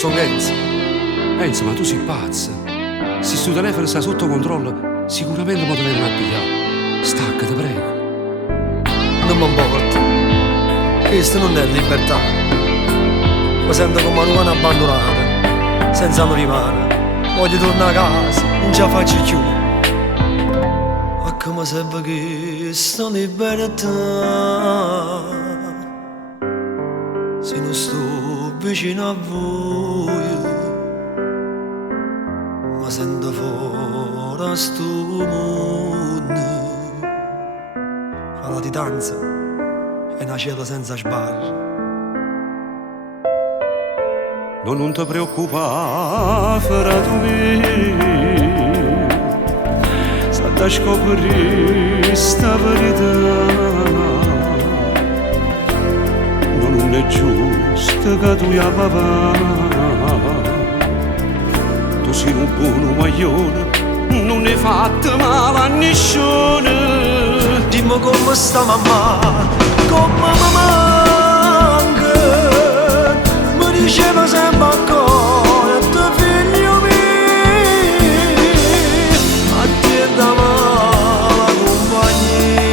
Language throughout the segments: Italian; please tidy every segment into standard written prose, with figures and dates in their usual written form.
Sono Enzo. Enzo, ma tu sei pazzo. Se sto telefono sta sotto controllo, sicuramente mi te a pigliare. Stacca, te prego. Non mi importa. Questa non è libertà. Mi sento come una mano abbandonata, senza mi rimane. Voglio tornare a casa, non ce la faccio più. Ma come serve che sta libertà se non sto vicino a voi? Ma sento fuori a sto mondo. Fa la titanza e una cielo senza sbarre. Non ti preoccupare, frato mio, se ti scopri sta verità. Non è giusto che tu ya papà, tu sei un buon maglione, non hai fatto male a nessuno. Dimmi come sta mamma, come mi manca. Mi diceva sempre ancora, tuo figlio mio, a te da mala compagnia.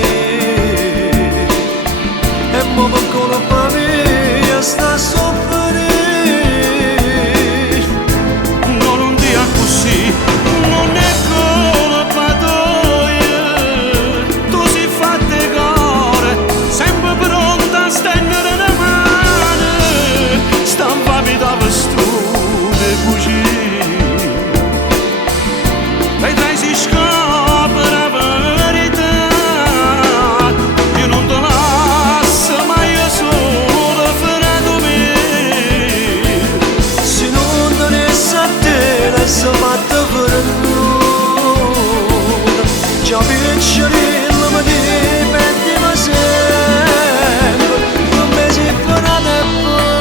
E mo per colpa mia sta a soffrire. No, non dia così, non è colpa tua. Tu sei fatta cuore, sempre pronta a stendere la mano. Stampami da vestone così. Vedrai si scopre la verità. Io non te lascio mai solo, frato mio. Se non tenesse a te, l'hai fatta per nulla. Già piccerilla mi dipendeva sempre, non mi si farà e vado.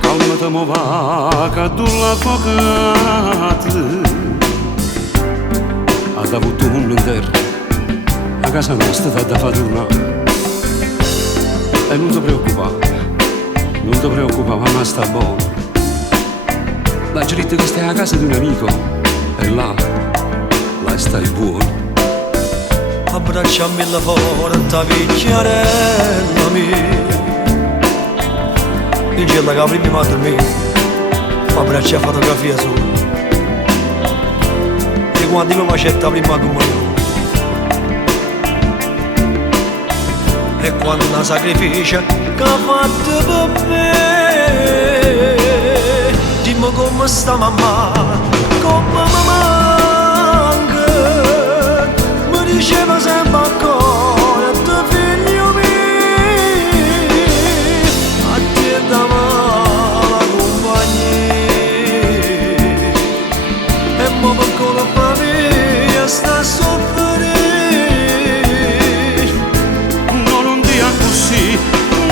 Calma-te, mo va, che tu l'avvocato ha avuto un mondo intero a casa nostra da fare tornare. E non ti preoccupare, mamma sta buona. La gente che stai a casa di un amico e là stai buono. Abbracciami la forte picchiarella mia. Il giorno che apri madre mia, abbraccia fotografia sua. E quando mi facetta prima comunione. E quando una sacrificio che ha fatto per me. Dimmi come sta mamma, come mi manca. Mi diceva sempre ancora, tuo figlio mio, a te da mala compagnia. E mo per colpa mia sta a soffrire. No, non dia così,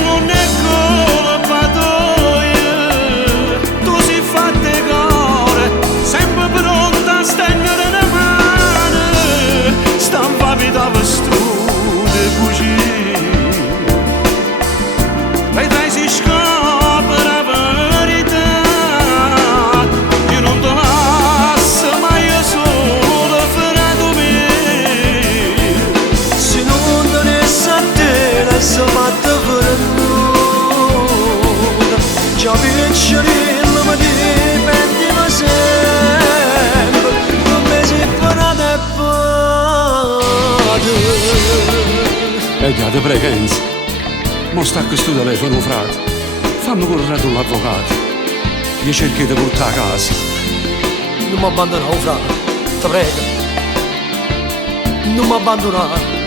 non è colpa tua. Tu sei fatta cuore, sempre pronta a stendere la mano. Stampami da vestone così. Vedrai si scopre la verità. Io non te lascio mai solo, frato mio. Se non tenesse a te, l'hai fatta per nulla. Già piccerilla mi dipendeva sempre, non mi si farà e vado. Te prego, Enzo, mo sta questo telefono, frate. Fammi correre con l'avvocato. Io cerco di portare a casa. Non mi abbandonare, frate, ti prego. Non mi abbandonare.